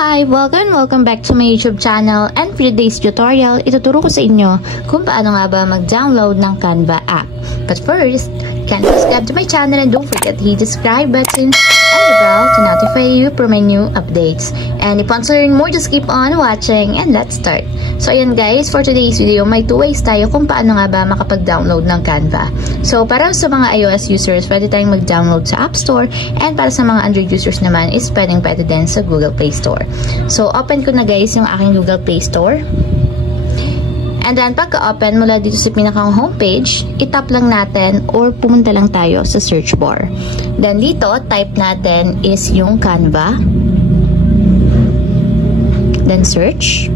Hi! Welcome back to my YouTube channel, and for today's tutorial, ituturo ko sa inyo kung paano nga ba mag-download ng Canva app. But first, kindly subscribe to my channel and don't forget to hit the subscribe button and the bell to notify you for my new updates. And if you want to learn more, just keep on watching and let's start. So ayan guys, for today's video, may two ways tayo kung paano nga ba makapag-download ng Canva. So para sa mga iOS users, pwede tayong mag-download sa App Store, and para sa mga Android users naman is pwede din sa Google Play Store. So open ko na guys yung aking Google Play Store. And then pagka-open mula dito sa pinakang homepage, itap lang natin or pumunta lang tayo sa search bar. Then dito, type natin is yung Canva. Then search.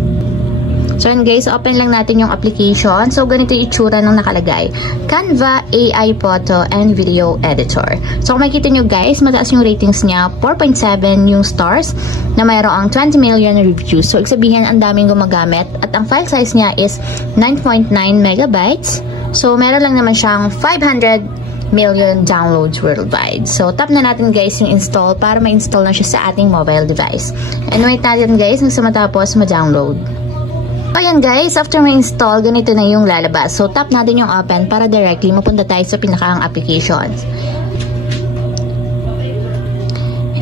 So yun guys, open lang natin yung application. So ganito yung itsura nung nakalagay. Canva AI Photo and Video Editor. So kung makikita nyo guys, mataas yung ratings niya. 4.7 yung stars na mayroong 20 million reviews. So sabihin, ang daming gumagamit. At ang file size niya is 9.9 megabytes. So meron lang naman siyang 500 million downloads worldwide. So tap na natin guys yung install para ma-install na siya sa ating mobile device. And wait natin guys hanggang sa matapos ma-download. Ayan guys, after ma-install, ganito na yung lalabas. So, tap natin yung open para directly mapunta tayo sa pinakaang applications.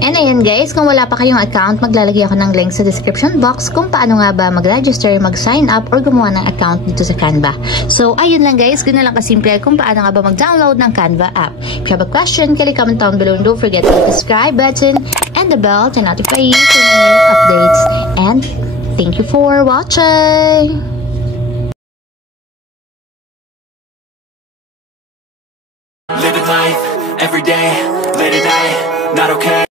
And ayan guys, kung wala pa kayong account, maglalagay ako ng link sa description box kung paano nga ba mag-register, mag-sign up, or gumawa ng account dito sa Canva. So, ayun lang guys, ganoon lang kasimple kung paano nga ba mag-download ng Canva app. If you have a question, kindly comment down below and don't forget to hit the subscribe button and the bell to notify you for my new updates. And thank you for watching! Living life, every day, late at night, not okay.